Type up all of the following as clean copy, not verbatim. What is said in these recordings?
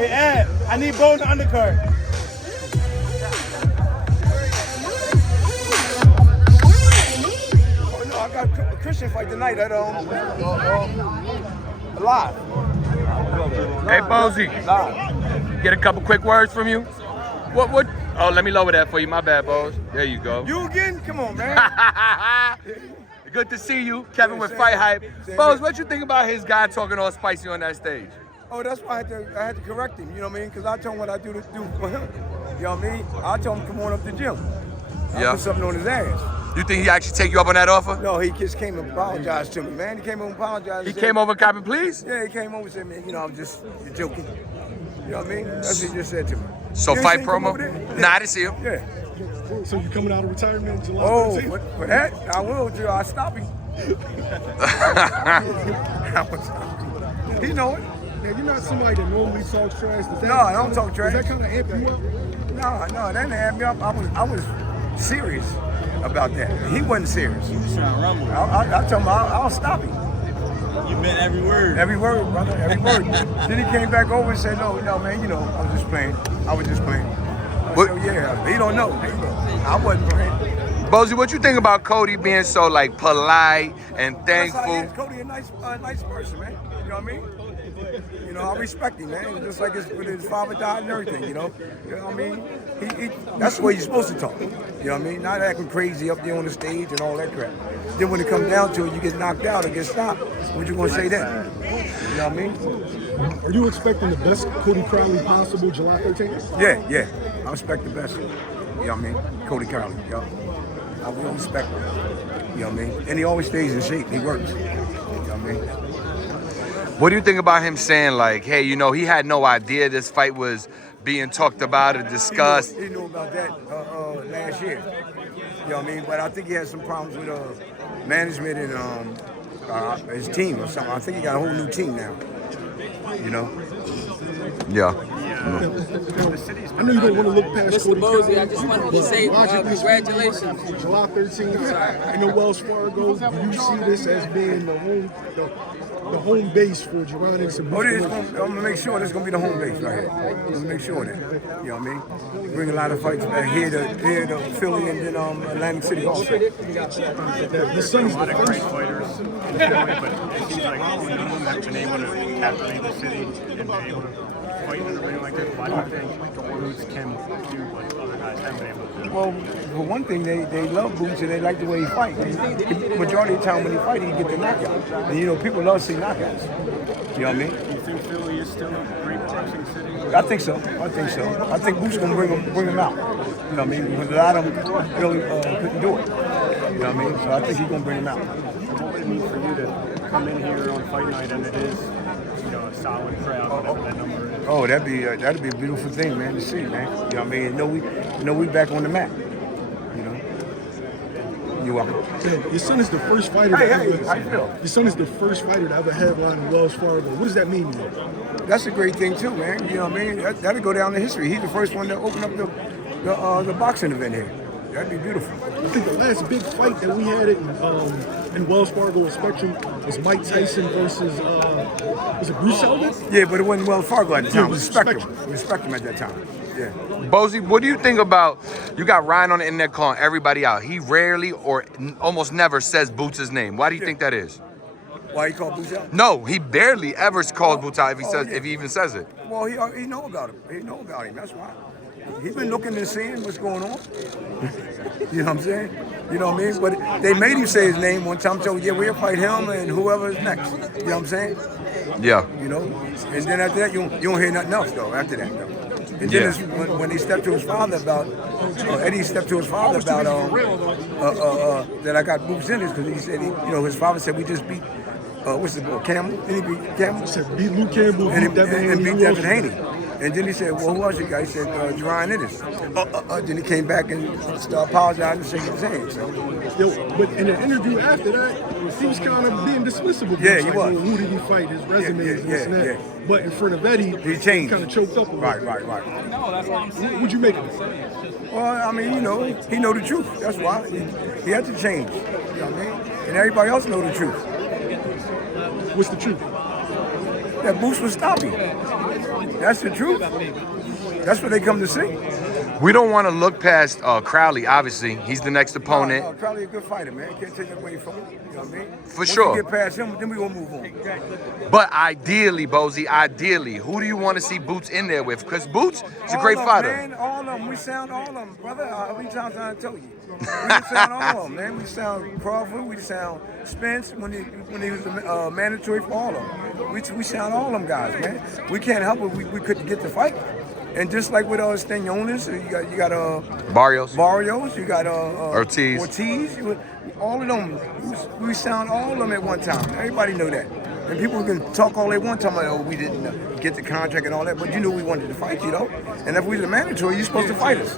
Hey, Ed, I need Bo in the undercard. Oh, no, I got a Christian fight tonight at live. Hey, Bozy. Live. Get a couple quick words from you. What? Oh, let me lower that for you. My bad, Boz. There you go. You again? Come on, man. Good to see you, Kevin with Fight Hype. Boz, what you think about his guy talking all spicy on that stage? Oh, that's why I had to correct him. You know what I mean? Because I told him what I do for him. You know what I mean? I told him come on up to the gym. I put something on his ass. You think he actually take you up on that offer? No, he just came and apologized to me, man. He came over and apologized. He came over and cop and please? Yeah, he came over and said, man, you know, I'm just joking. You know what I mean? That's what he just said to me. So fight promo? Nah, I didn't see him. Yeah. So you coming out of retirement in July 13th? For that, I will till I stop him. He know it. Now, you're not somebody that normally talks trash. No, I don't talk trash. Does that kind of amp you up? No, that didn't amp me up. I was serious about that. He wasn't serious. You was trying to rumble. I told him I'll stop him. You meant every word. Every word, brother, every word. Then he came back over and said, no, man, you know, I was just playing. I said, yeah, he don't know. I wasn't playing. Bozy, what you think about Cody being so like polite and thankful? Cody a nice person, man. You know what I mean? You know, I respect him, man. Just like his father died and everything, you know? You know what I mean? That's the way you're supposed to talk. You know what I mean? Not acting crazy up there on the stage and all that crap. Then when it comes down to it, you get knocked out or get stopped. What you gonna say then? You know what I mean? Are you expecting the best Cody Crowley possible July 13th? Yeah. I expect the best. You know what I mean? Cody Crowley, yo. I will respect him. You know what I mean? And he always stays in shape. He works. You know what I mean? What do you think about him saying like, hey, you know, he had no idea this fight was being talked about or discussed? He knew about that last year. You know what I mean? But I think he had some problems with management and his team or something. I think he got a whole new team now. You know? Yeah. I know you don't want to look past Mr. Cody Bozy, Crowley, I just wanted to say congratulations. July 13th in the Wells Fargo. Do you see this as being the home base for Jaron Ennis? I'm gonna make sure this is gonna be the home base right here. I'm gonna make sure that. You know what I mean? Bring a lot of fights back here to Philly and then Atlantic City also. The Sun's the great fighters, but it seems like none of them have been able to captivate the city and been able to fight in an arena like this. Why do you think Boots can do what other guys haven't been able to do? Well, for one thing, they love Boots and they like the way he fights. Majority of the time when he fights, he get the knockout. And you know, people love to see knockouts. You know what I mean? Do you think Philly is still a great boxing city? I think so. I think Boots gonna bring him out. You know what I mean? Because a lot of them really couldn't do it. You know what I mean? So I think he's gonna bring him out. What would it mean for you to come in here on fight night and it is, you know, a solid crowd, whatever that number is? Oh, that'd be a beautiful thing, man, to see, man. You know what I mean? We back on the map. You know. You're welcome. Your son is the first fighter. Your son is the first fighter to ever headline Wells Fargo. What does that mean to you? That's a great thing too, man. You know what I mean? That'll go down in history. He's the first one to open up the boxing event here. That'd be beautiful. I think the last big fight that we had in Wells Fargo Spectrum was Mike Tyson versus was it Bruce Seldon? Yeah, but it wasn't Wells Fargo at the time. It was Spectrum. It was Spectrum at that time. Yeah. Bozy, what do you think about, you got Ryan on the internet calling everybody out. He rarely or almost never says Boots' name. Why do you think that is? Why he called Boots out? No, he barely ever calls Boots out if he even says it. Well, he know about him. He know about him. That's why. He's been looking and seeing what's going on. You know what I'm saying? You know what I mean? But they made him say his name one time. So yeah, we'll fight him and whoever is next. You know what I'm saying? Yeah. You know. And then after that, you don't hear nothing else though. After that, though. And then when he stepped to his father about, Eddie stepped to his father about that I got Boots Ennis because he said his father said we just beat what's the boy Campbell? Didn't he beat Campbell? He said beat Luke Campbell and beat Devin Haney. And then he said, well, who else you got? He said, Jaron Ennis. Then he came back and started apologizing and shaking his hand. So. But in an interview after that, he was kind of being dismissive of he was. Who did he fight? His resume and this and that. But in front of Eddie, he changed. Kind of choked up a little. Right. No, that's what I'm saying. What'd you make of it? Well, I mean, he know the truth. That's why. He had to change. You know what I mean? And everybody else know the truth. What's the truth? Yeah, that Boots would stop him. That's the truth. That's what they come to see. We don't want to look past Crowley, obviously. He's the next opponent. No, Crowley a good fighter, man. Can't take it away from him. You know what I mean? For sure. Once we get past him, then we gonna move on. But ideally, Bozy, who do you want to see Boots in there with? Because Boots is a great fighter. Man, all of them. We sound all of them, brother. How many times I tell you? We sound all of them, man. We sound Crawford. We sound Spence when he was mandatory for all of them. We sound all of them guys, man. We can't help it. We couldn't get the fight. And just like with Stanionis, you got Barrios, you got Ortiz, all of them. We sound all of them at one time. Everybody know that. And people can talk all they want, talking about, oh, we didn't get the contract and all that, but you knew we wanted to fight, you know. And if we was a mandatory, you're supposed to fight us.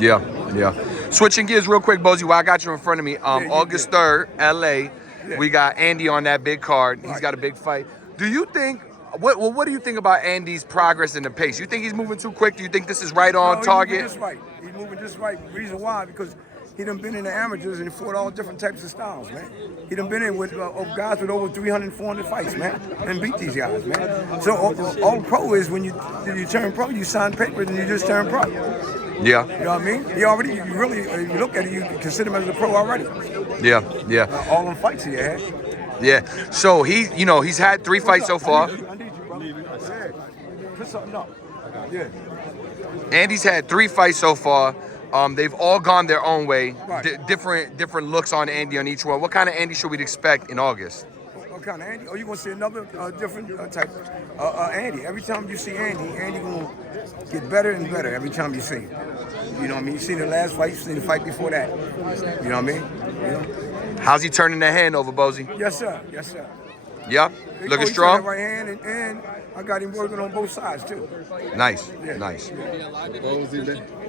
Yeah. Switching gears real quick, Bozy, while I got you in front of me, August 3rd, LA, we got Andy on that big card. He's got a big fight. Do you think? What do you think about Andy's progress in the pace? You think he's moving too quick? Do you think this is right on target? He's moving just right. Reason why? Because he done been in the amateurs and he fought all different types of styles, man. He done been in with guys with over 300, 400 fights, man, and beat these guys, man. So all pro is when you turn pro, you sign papers and you just turn pro. Yeah. You know what I mean? You look at it, you consider him as a pro already. Yeah. All them fights he had. Yeah. So he's had 3 fights so far. Put something up. Yeah. Andy's had 3 fights so far. They've all gone their own way. Right. Different looks on Andy on each one. What kind of Andy should we expect in August? What kind of Andy? Oh, you're going to see another different type of Andy. Every time you see Andy going to get better and better every time you see him. You know what I mean? You see the last fight, you see the fight before that. You know what I mean? You know? How's he turning the hand over, Bozy? Yes, sir. Yeah? Looking He strong? turned that right hand, and I got him working on both sides, too. Nice. Yeah. Nice.